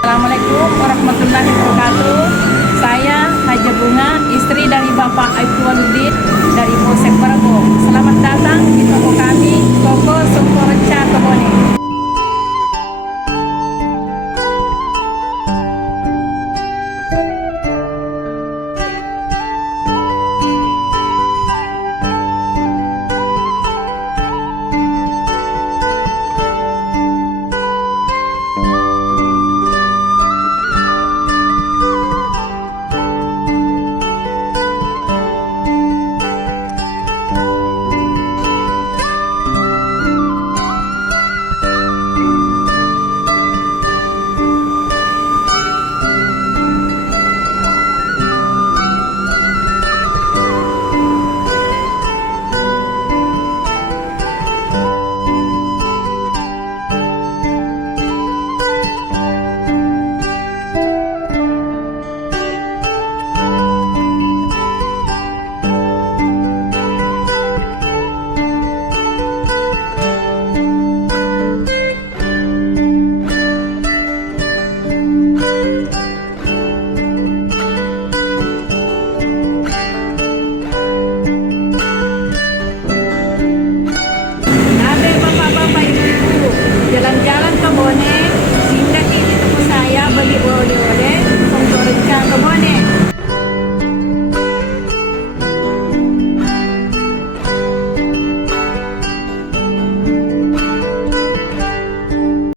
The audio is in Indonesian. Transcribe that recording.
Assalamualaikum warahmatullahi wabarakatuh. Saya Haja Bunga, istri dari Bapak Aibtu Waluddin dari Polsek Parabo. Selamat datang di toko kami, Toko Sumpo Reca Kebone.